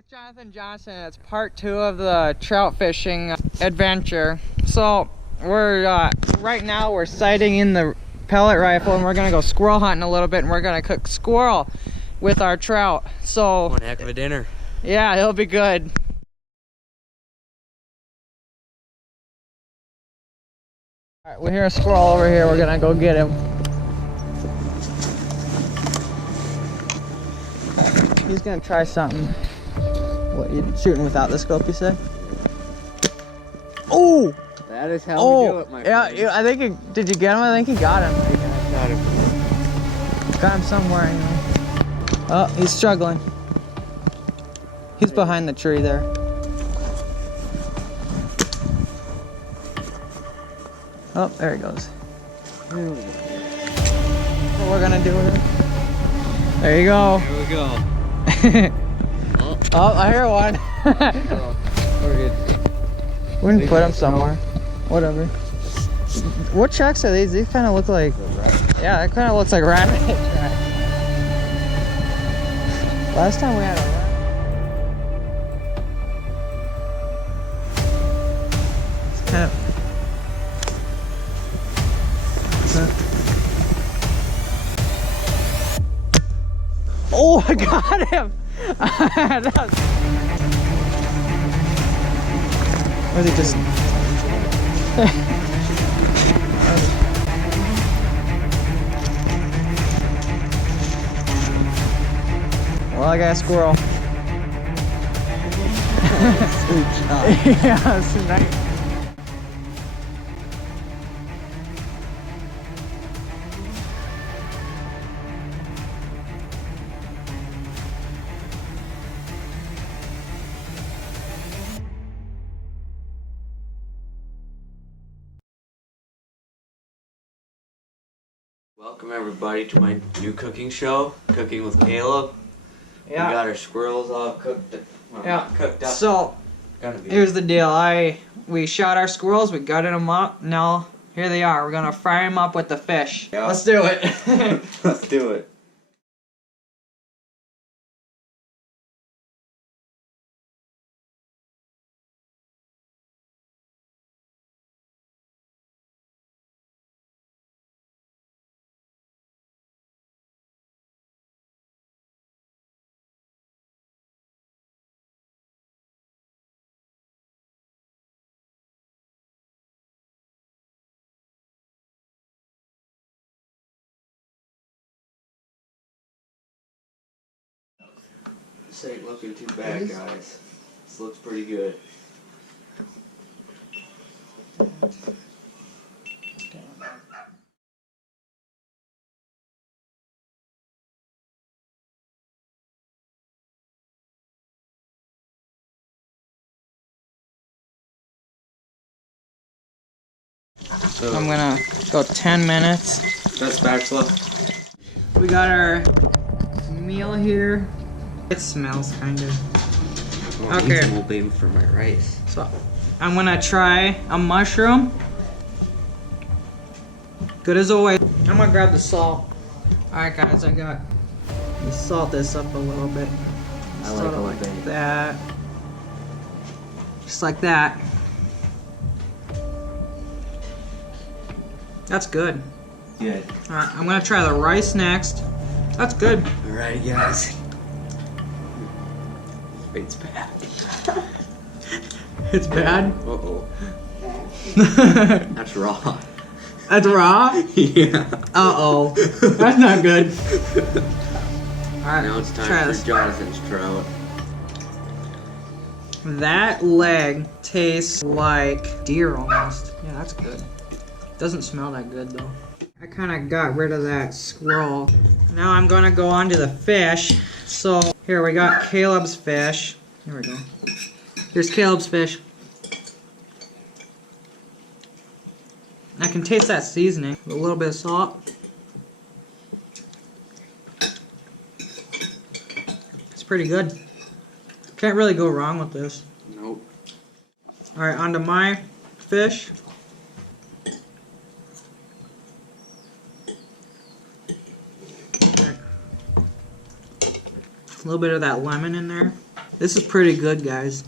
it's Jonathan Johnson. It's part 2 of the trout fishing adventure. So we're right now we're sighting in the pellet rifle, and we're gonna go squirrel hunting a little bit, and we're gonna cook squirrel with our trout. So one heck of a dinner. Yeah, it'll be good. All right, we hear a squirrel over here. We're gonna go get him. He's gonna try something. What, you shooting without the scope, you said? Oh! That is how we do it, my friend. Yeah, I think did you get him? I think he got him. Yeah, I got him. Got him somewhere anyway. Oh, he's struggling. He's behind the tree there. Oh, there he goes. What we're gonna do with him? There you go. Here we go. Oh, I hear one. We're good. We can put him somewhere. Whatever. What tracks are these? These kind of look like... Yeah, that kind of looks like rabbit tracks. Last time we had a rabbit. It's kind of... Oh, I got him! Was he just... Well, I got a squirrel. Sweet job. Yeah, it's nice. Welcome everybody to my new cooking show, Cooking with Caleb. Yeah. We got our squirrels all cooked. Well, Yeah. cooked up. So, here's the deal. We shot our squirrels, we gutted them up. Now, here they are. We're gonna fry them up with the fish. Yeah. Let's do it. Let's do it. This ain't looking too bad, guys. This looks pretty good. So, I'm gonna go 10 minutes. that spatula. We got our meal here. It smells kind of. I want Okay. some old baby for my rice. So, I'm gonna try a mushroom. Good as always. I'm gonna grab the salt. Alright guys, I got... Let me salt this up a little bit. I Sort like of old like baby. that. Just like that. That's good. Good. Alright, I'm gonna try the rice next. That's good. Alrighty, guys. It's bad. It's bad. Uh-oh. That's raw. That's raw? Yeah. Uh-oh. That's not good. Alright, Now it's try time this. for Jonathan's trout. That leg tastes like deer almost. Yeah, that's good. Doesn't smell that good though. I kind of got rid of that squirrel. Now I'm gonna go on to the fish. So here we got Caleb's fish. Here we go. Here's Caleb's fish. I can taste that seasoning. A little bit of salt. It's pretty good. Can't really go wrong with this. Nope. Alright, on to my fish. A little bit of that lemon in there. This is pretty good, guys.